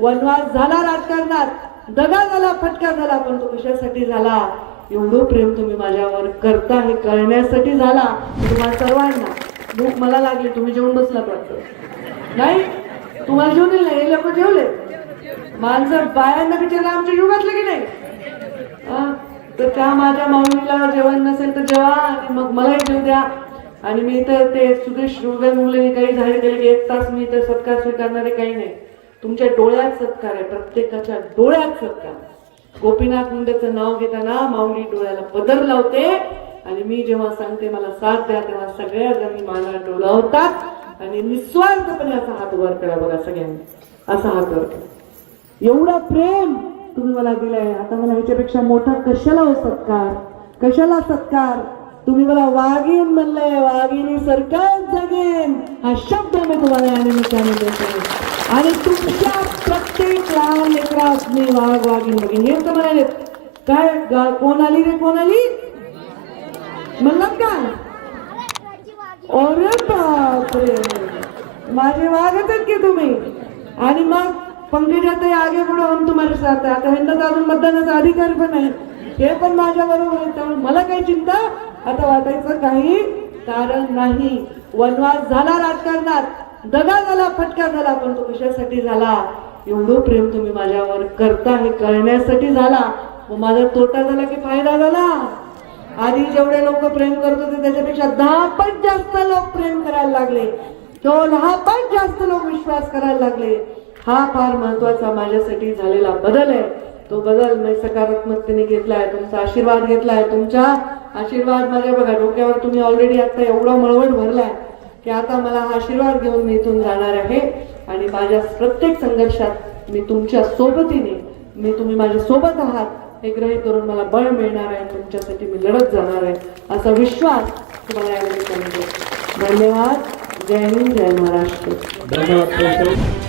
वनवास झाला राजकारणात. दगा झाला फटका झाला पण तो कशासाठी झाला? एवढं प्रेम तुम्ही माझ्यावर करता हे कळण्यासाठी झाला. तुम्हाला सर्वांना भूक मला लागली तुम्ही जेवण बसला वाटतं. नाही तुम्हाला जेवण येईल हे लोक जेवले. माणसं बायांना बिचारा आमच्या युगातलं की नाही. तर त्या माझ्या माऊलीला जेवण नसेल तर जेवा आणि मग मलाही जेव द्या. आणि मी तर ते सुदेश रुग्ण मुलांनी काही जाहीर गेले की एक तास मी तर सत्कार स्वीकारणारे काही नाही. तुमच्या डोळ्यात सत्कार आहे प्रत्येकाच्या डोळ्यात सत्कार. गोपीनाथ मुंडेचं नाव घेताना माऊली डोळ्याला पदर लावते आणि मी जेव्हा सांगते मला साथ द्या तेव्हा सगळ्या जणी मला डोलावतात आणि निस्वार्थपणे असा हात वर करा बघा सगळ्यांनी. असा हात वर करा. एवढा प्रेम तुम्ही मला दिलाय. आता मला ह्याच्यापेक्षा मोठा कशाला हो सत्कार? कशाला सत्कार? तुम्ही मला वाघीन म्हणलंय वाघिनी सरकार जगेन. हा शब्द मी तुम्हाला या निमित्ताने देतो. आणि तुमच्या प्रत्येक लहान लेकरास मी वाघ वाघीन बघीन. हे तर म्हणाले काय कोण आली रे कोण आली? म्हणलात का? अरे बापरे. माझे वागत आहेत की तुम्ही? आणि मग पंकजात आगे पुढे होऊन तुम्हाला सांगता आता ह्यांना अजून मतदानाचा अधिकार पण आहे. हे पण माझ्या बरोबर त्यामुळे मला काही चिंता आता वाटायचं काही कारण नाही. वनवास झाला राजकारणात. दगा झाला फटका झाला पण तो कशासाठी झाला? एवढं प्रेम तुम्ही माझ्यावर करता हे करण्यासाठी झाला. मग माझा तोटा झाला की फायदा झाला? आधी जेवढे लोक प्रेम करत होते त्याच्यापेक्षा दहा पट जास्त लोक प्रेम करायला लागले. तो दहा पट जास्त लोक विश्वास करायला लागले. हा फार महत्त्वाचा माझ्यासाठी झालेला बदल आहे. तो बदल म्हणजे मी सकारात्मकतेने घेतलाय तुमचा आशीर्वाद घेतलाय तुमच्या आशीर्वाद माझ्या बघा डोक्यावर तुम्ही ऑलरेडी आता एवढा मळवट भरलाय की आता मला हा आशीर्वाद घेऊन मी इथून जाणार आहे आणि माझ्या प्रत्येक संघर्षात मी तुमच्या सोबतीने मी तुम्ही माझ्या सोबत आहात हे ग्रहित करून मला बळ मिळणार आहे तुमच्यासाठी मी लढत जाणार आहे असा विश्वास तुम्हाला या निमित्ताने धन्यवाद. जय हिंद जय महाराष्ट्र. धन्यवाद